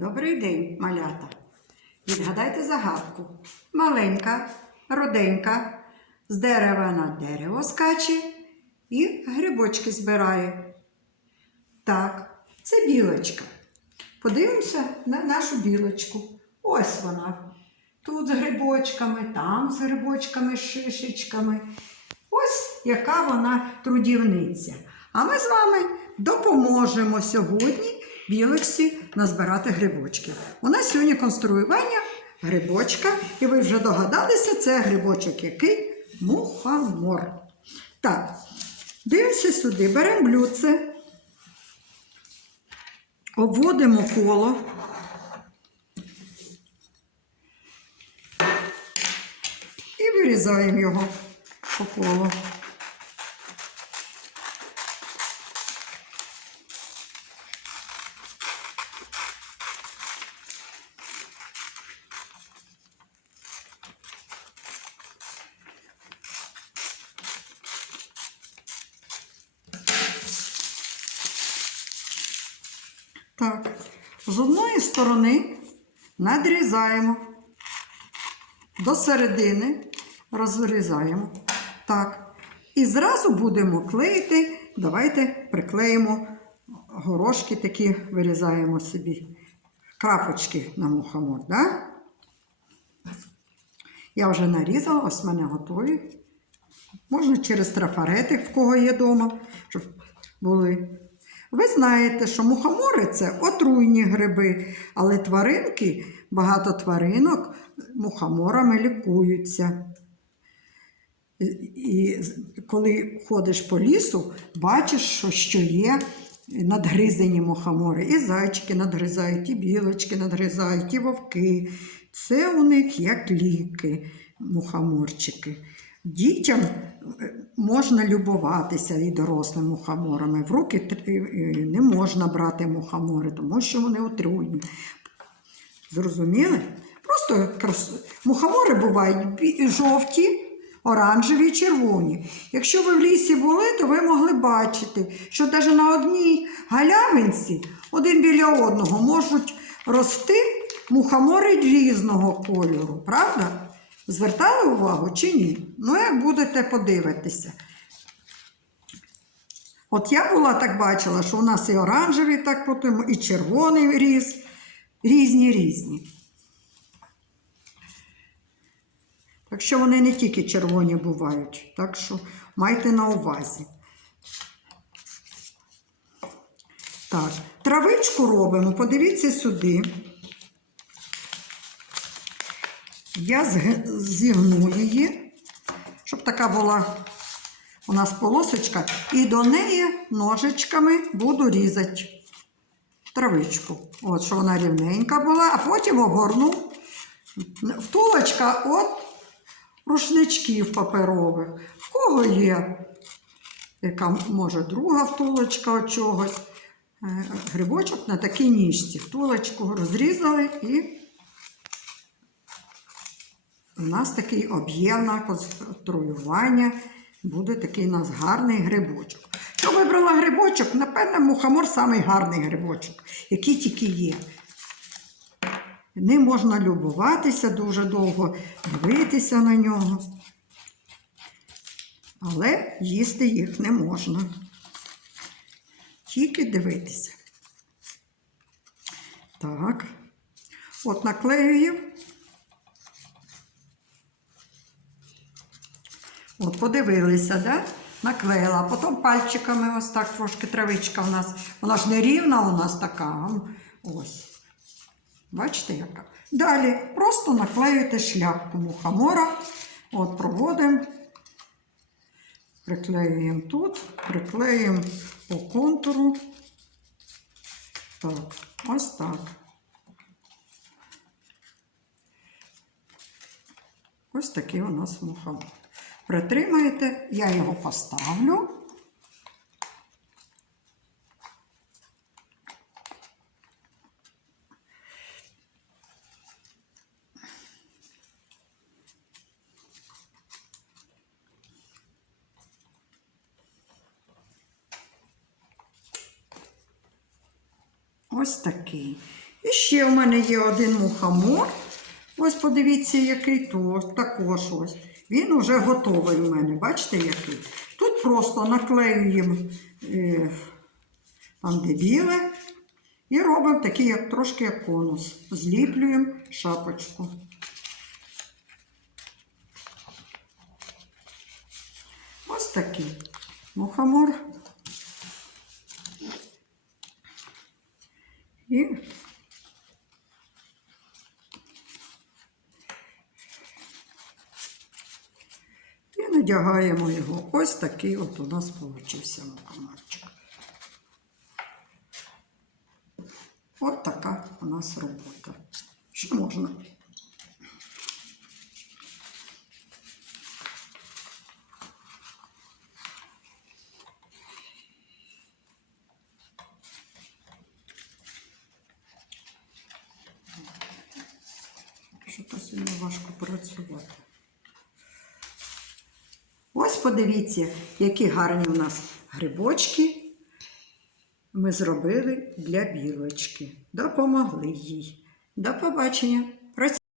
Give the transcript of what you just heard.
Добрий день, малята. Відгадайте загадку. Маленька, роденька, з дерева на дерево скаче і грибочки збирає. Так, це білочка. Подивимося на нашу білочку. Ось вона. Тут з грибочками, там з грибочками, шишечками. Ось яка вона трудівниця. А ми з вами допоможемо сьогодні білочці назбирати грибочки. У нас сьогодні конструювання грибочка, і ви вже догадалися, це грибочок який? Мухомор. Так, дивимося сюди, беремо блюдце, обводимо коло. І вирізаємо його по колу. Так, з одної сторони надрізаємо до середини, розрізаємо. Так. І зразу будемо клеїти. Давайте приклеїмо горошки такі, вирізаємо собі. Крапочки на мухомор, да? Я вже нарізала, ось мене готові. Можна через трафарети, в кого є вдома, щоб були. Ви знаєте, що мухомори це отруйні гриби, але тваринки, багато тваринок мухоморами лікуються. І- коли ходиш по лісу, бачиш, що, що є надгризені мухомори. І зайчики надгризають, і білочки надгризають, і вовки. Це у них як ліки, мухоморчики. Дітям е, можна любуватися і дорослим мухоморами. В руки е, не можна брати мухомори, тому що вони отруйні. Зрозуміли? Просто мухомори бувають жовті, оранжеві і червоні. Якщо ви в лісі були, то ви могли бачити, що навіть на одній галявинці один біля одного можуть рости мухомори різного кольору, правда? Звертали увагу чи ні? Ну, як будете подивитися. От я була так бачила, що у нас і оранжевий так потім, і червоний різ, різні різні. Так що вони не тільки червоні бувають, так що майте на увазі. Так, травичку робимо, подивіться сюди. Я зігну її, щоб така була у нас полосочка, і до неї ножичками буду різати травичку. От, щоб вона рівненька була, а потім обгорну втулочка от рушничків паперових. В кого є, яка може друга втулочка от чогось. Е, Грибочок на такій ніжці. Втулочку розрізали і у нас такий об'ємне конструювання. Буде такий у нас гарний грибочок. Що вибрала грибочок? Напевно, мухомор самий гарний грибочок, який тільки є. Ним можна любуватися дуже довго, дивитися на нього. Але їсти їх не можна. Тільки дивитися. Так. От наклеюємо. От, подивилися, да? Наклеїла, а потім пальчиками ось так трошки травичка у нас. Вона ж не рівна у нас така. Ось. Бачите, яка? Далі просто наклеюєте шляпку мухомора. От проводимо. Приклеюємо тут, приклеюємо по контуру. Так, ось так. Ось такий у нас мухомор. Притримаєте, я його поставлю. Ось такий. І ще в мене є один мухомор. Ось подивіться, який то також ось. Він уже готовий у мене. Бачите, який? Тут просто наклеюємо е, там, де біле, і робимо такий, як трошки як конус. Зліплюємо шапочку. Ось такий мухомор. І І надягаємо його. Ось такий от у нас получився мухоморчик. От така у нас робота. Що можна? Що то сьогодні важко працювати. Ось подивіться, які гарні у нас грибочки ми зробили для білочки. Допомогли їй. До побачення!